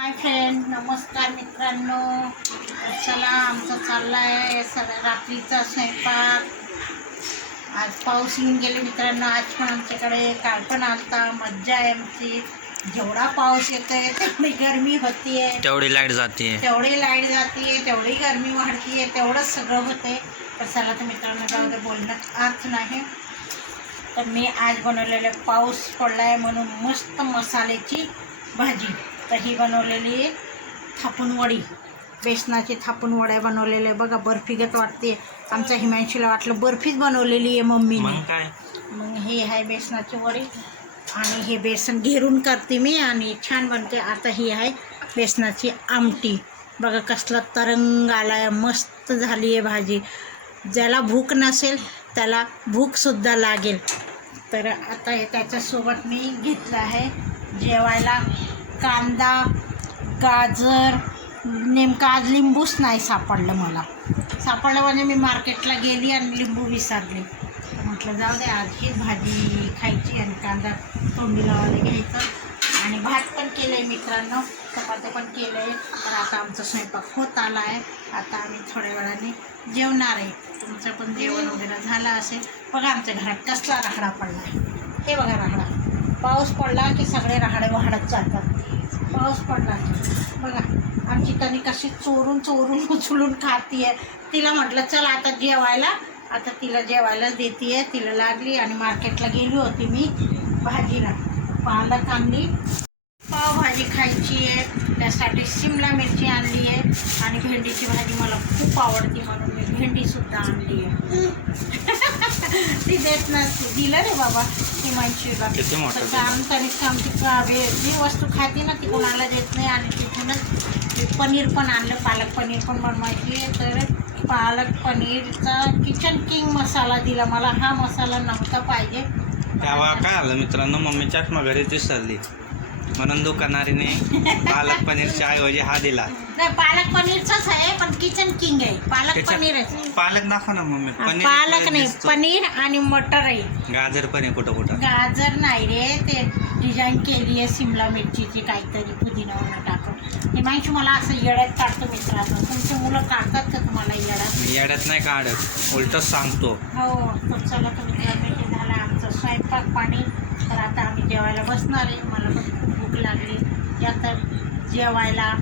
Hi friend नमस्कार मित्रांनो. चला आमचं चाललं आहे सगळ्या रात्रीचा स्वयंपाक. आज पाऊस येऊन गेले मित्रांनो. आज पण आमच्याकडे काल पण आलता. मज्जा आहे आमची. जेवढा पाऊस येतोय तेवढी गरमी होतीये. तेवढी लाइट जाते तेवढी लाइट जाते तेवढी गरमी वाढतीये तेवढंच सगळं होतंय. तर चला तर मित्रांनो जाऊ दे बोलण्यात अर्थ नाही. तर मी आज बनवलेलं पाऊस पडला आहे म्हणून मस्त मसाल्याची भाजी. तर ही बनवलेली आहे थापून वडी. बेसनाची थापून वड्या बनवलेल्या. बघा बर्फीगत वाटते. आमच्या हिमांशीला वाटलं बर्फीच बनवलेली आहे मम्मीने. मग काय? मग हे आहे बेसनाची वडी. आणि हे बेसन घेरून करते मी आणि छान बनते. आता ही आहे बेसनाची आमटी. बघा कसला तरंग आला आहे मस्त झाली आहे भाजी. ज्याला भूक नसेल त्याला भूकसुद्धा लागेल. तर आता हे त्याच्यासोबत मी घेतलं आहे जेवायला. कांदा गाजर नेमकं आज लिंबूच नाही सापडलं मला. सापडलं म्हणजे मी मार्केटला गेली आणि लिंबू विसरले. म्हटलं जाऊ दे आज ही भाजी खायची आणि कांदा तोंडी लावायला घ्यायचं. आणि भात पण केलं आहे मित्रांनो चपात्या पण केलं आहे तर आता आमचा स्वयंपाक होत आला आहे आता आम्ही थोड्या वेळाने जेवणार आहे. तुमचं पण जेवण वगैरे झालं असेल. बघा आमच्या घरात कसला राहडा पडला आहे हे बघा राखडा. पाऊस पडला की सगळे राहाडे वाढत जातात. पाऊस पडला बघा आमची तनी कशी चोरून चोरून उचलून खातीये. तिला म्हटलं चल आता जेवायला. आता तिला जेवायला देते तिला लागली आणि मार्केटला गेली होती मी भाजीला. पालक आणली. पावभाजी खायची आहे त्यासाठी शिमला मिरची आणली आहे आणि भेंडीची भाजी मला खूप आवडते म्हणून. मी भेंडीसुद्धा आणली आहे. ती देत नसते. दिलं रे बाबा हिमांशीला किती मोठं तर दिलं. आम तरी आमची जी वस्तू खाते ना ती कोणाला देत नाही आणि तिथूनच ते पनीर पण आणलं पालक पनीर पण बनवायची तर पालक पनीरचा किचन किंग मसाला दिला मला. हा मसाला नव्हता पाहिजे. तेव्हा काय आलं मित्रांनो? मम्मीच्या घरी विसरली म्हणून दुकानारीने पालक पनीरच्या ऐवजी हा दिला. नाही पालक पनीरचाच आहे पण किचन किंग आहे. पालक त्याच्यात पनीर आहे पालक दाखव ना मम्मी. पनीर पालक नाही दिसतो. पनीर आणि मटर आहे. गाजर पण आहे कुठं कुठं. गाजर नाही रे ते डिझाईन केली आहे सिमला मिरचीची काहीतरी पुदिनावरनं टाकून. हे माहिती मला असं येड्यात काढतो मित्रांनो. तुमची मुलं काढतात का तुम्हाला येड्यात? मी येड्यात नाही काढत. उलटच सांगतो. हो तर चला तर मित्रांनो हे झालं आमचं स्वयंपाक पाणी. तर आता आम्ही जेवायला बसणार आहे. मला पण भूक लागली. त्यात जेवायला